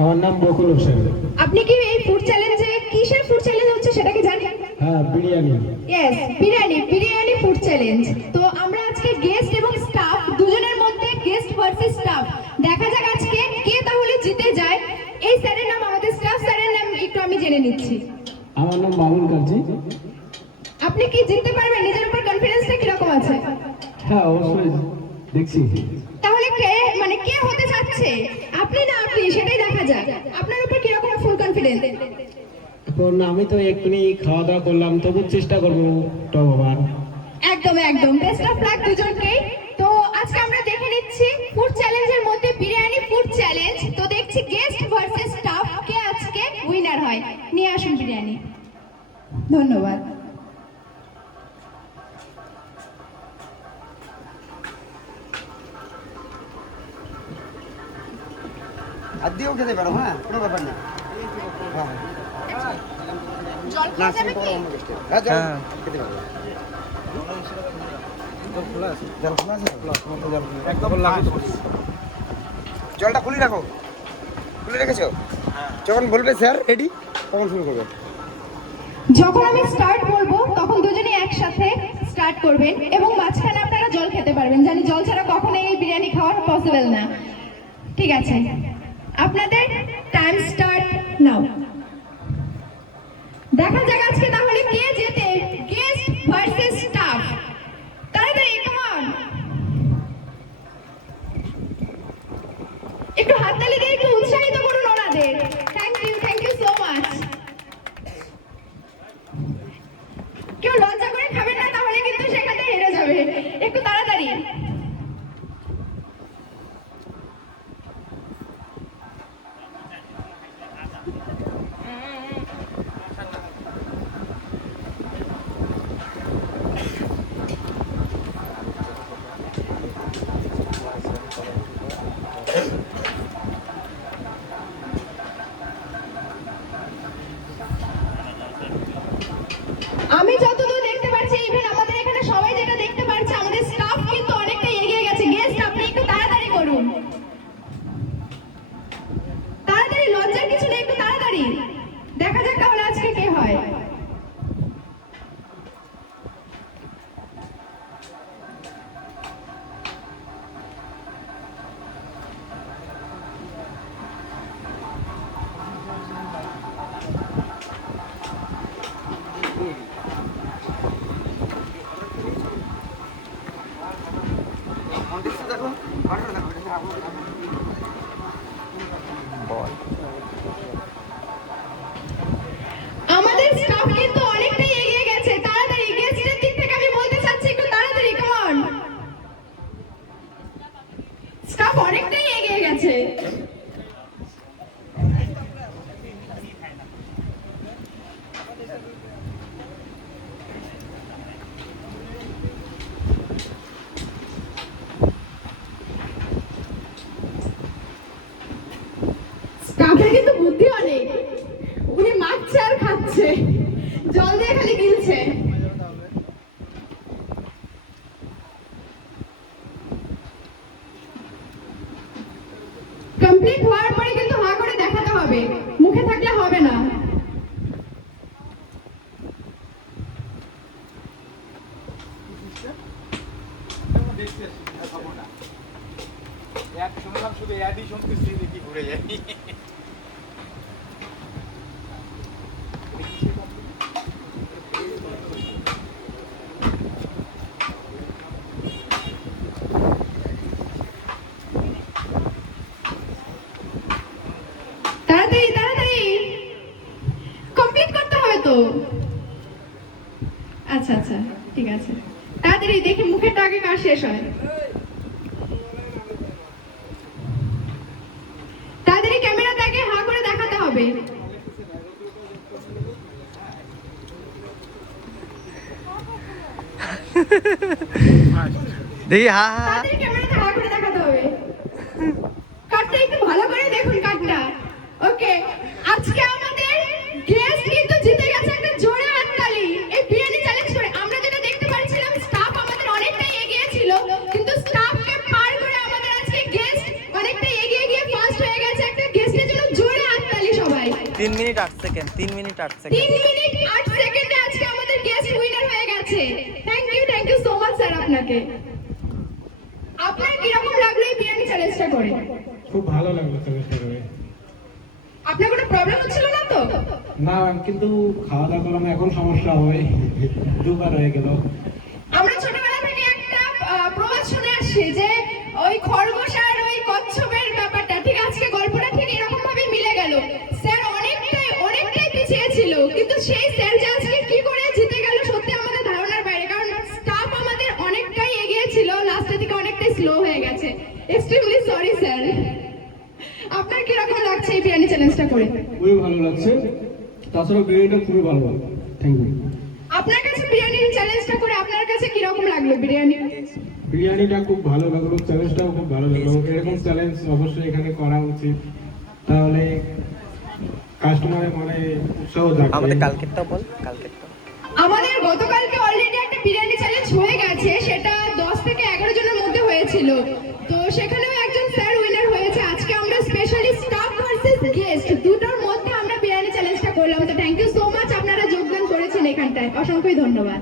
আমার নাম বকুল হোসেন। আপনি কি এই ফুড চ্যালেঞ্জে কিসের ফুড চ্যালেঞ্জ হচ্ছে সেটা কি জানেন? হ্যাঁ biryani. Yes biryani biryani food challenge তো আমরা আজকে গেস্ট এবং স্টাফ দুজনের মধ্যে গেস্ট ভার্সেস স্টাফ দেখা যাক আজকে কে তাহলে জিতে যায়। এই স্যারের নাম আমাদের স্টাফ স্যারের নাম একটু আমি জেনে নিচ্ছি। আমার নাম মামুন কাজী আপনি কি জিততে পারবেন? নিজের উপর কনফিডেন্সটা কীরকম আছে? হ্যাঁ অবশ্যই। দেখছি তাহলে কে মানে কে হতে চাচ্ছে আপনি না আপনি সেটাই দেখা যাক আপনার উপর কীরকম ফুল কনফিডেন্স এখন আমি তো এক্ষুনি খাওয়া দাওয়া করলাম তবু চেষ্টা করব টপ আবার। একদম একদম। বেস্ট অফ লাক দুজনকেই তো আজকে আমরা দেখে নিচ্ছি ফুড চ্যালেঞ্জের মধ্যে বিরিয়ানি ফুড চ্যালেঞ্জ তো দেখছি গেস্ট ভার্সেস স্টাফ কে আজকে উইনার হয়। নিয়ে আসুন বিরিয়ানি। ধন্যবাদ। আর দিয়েও খেতে পারো হ্যাঁ? কোনো ব্যাপার না। হ্যাঁ। হ্যাঁ জল খেতে পারো জল খোলা আছে একদম জলটা খুলে রাখো। খুলে রেখেছো? যখন বলবে স্যার রেডি তখন শুরু করবে। যখন আমি স্টার্ট করব তখন দুজনেই একসাথে স্টার্ট করবেন এবং মাঝখানে আপনারা জল খেতে পারবেন। জানি জল ছাড়া কখনোই এই বিরিয়ানি খাওয়া পসিবল না। ঠিক আছে। আপনাদের টাইম স্টার্ট নাও। দেখা যাক আজকে তাহলে কে জেতে গেস্ট ভার্সেস স্টাফ তাড়াতাড়ি কাম অন একটু হাততালি দিয়ে একটু উৎসাহিত করুন ওনাদের। Thank you thank you so much কেউ লজ্জা করে খাবেন না তাহলে কিন্তু সেখানে হেরে যাবে একটু তাড়াতাড়ি আমি যতদূর Thank you. স্টাফের কিন্তু বুদ্ধি অনেক। উনি মাখছে আর খাচ্ছে। জল দিয়ে খালি গিলছে। কমপ্লিট হওয়ার পরে কিন্তু হা করে দেখাতে হবে। মুখে থাকলে হবে না। এক শুনলাম শুধু অ্যাডই শুনতেছি দেখি ঘুরে যাই তাড়াতাড়ি তাড়াতাড়ি কমপ্লিট করতে হবে তো? আচ্ছা আচ্ছা ঠিক আছে। তাড়াতাড়ি দেখি মুখেরটা আগে কার শেষ হয়। তাড়াতাড়ি ক্যামেরাতে আগে হা করে দেখাতে হবে। দেখি হা হা হা। তাড়াতাড়ি ক্যামেরাতে হা করে দেখাতে হবে কাটটা একটু ভালো করে দেখুন কাটটা ওকে আজকে আমাদের গেস্ট কিন্তু জিতে গেছে একটা জোরে হাততালি এই বিরিয়ানি চ্যালেঞ্জ করে আমরা যেটা দেখতে পাচ্ছিলাম স্টাফ আমাদের অনেকটাই এগিয়ে ছিল কিন্তু স্টাফকে পার করে আমাদের আজকে গেস্ট অনেকটাই এগিয়ে গিয়ে ফার্স্ট হয়ে গেছে একটা গেস্টের জন্য জোরে তিন মিনিট আট সেকেন্ড তিন মিনিট আট তিন মিনিট আট সেকেন্ডে আজকে আমাদের গেস্ট উইনার হয়ে গেছে। Thank you thank you so much sir আপনাকে। আপনার কীরকম লাগল এই বিরিয়ানি চ্যালেঞ্জটা করে? খুব ভালো লাগল চ্যালেঞ্জটা করে। আপনার কোনো প্রবলেম হচ্ছিল না তো? না ম্যাম কিন্তু খাওয়া দাওয়া করলাম এখন সমস্যা হবে দুবার হয়ে গেল। আমরা ছোটবেলা থেকে একটা প্রবাদ শুনে আসছি যে ওই খরগোশ আর ওই কচ্ছপের ছিল কিন্তু সেই স্যার যে আজকে কি করে জিতে গেল সত্যি আমাদের ধারণার বাইরে? কারণ স্টাফ আমাদের অনেকটাই এগিয়ে ছিল লাস্টের দিকে অনেকটাই স্লো হয়ে গেছে। এক্সট্রিমলি সরি স্যার আপনার কীরকম লাগছে এই বিরিয়ানি চ্যালেঞ্জটা করে? খুবই ভালো লাগছে। তাছাড়া বিরিয়ানিটা খুবই ভালো থ্যাংক ইউ আপনার কাছে বিরিয়ানির চ্যালেঞ্জটা করে আপনার কাছে কীরকম লাগল বিরিয়ানি? বিরিয়ানিটা খুব ভালো লাগল চ্যালেঞ্জটাও খুব ভালো লাগল। এরকম চ্যালেঞ্জ অবশ্যই এখানে করা উচিত। তাহলে কাস্টমারের মানে উৎসাহ আমাদের জাগবে কালকেরটা বল কালকেরটা। আমাদের গতকালকে অলরেডি একটা বিরিয়ানি চ্যালেঞ্জ হয়ে গেছে সেটা দশ থেকে এগারো জনের মধ্যে হয়েছিল। তো সেখানেও একজন স্যার উইনার হয়েছে। আজকে আমরা স্পেশালি স্টাফ ভার্সেস গেস্ট দুটোর মধ্যে আমরা বিরিয়ানি চ্যালেঞ্জটা করলাম। তো থ্যাংক ইউ সো মাচ আপনারা যোগদান করেছেন এখানটায়। অসংখ্য ধন্যবাদ।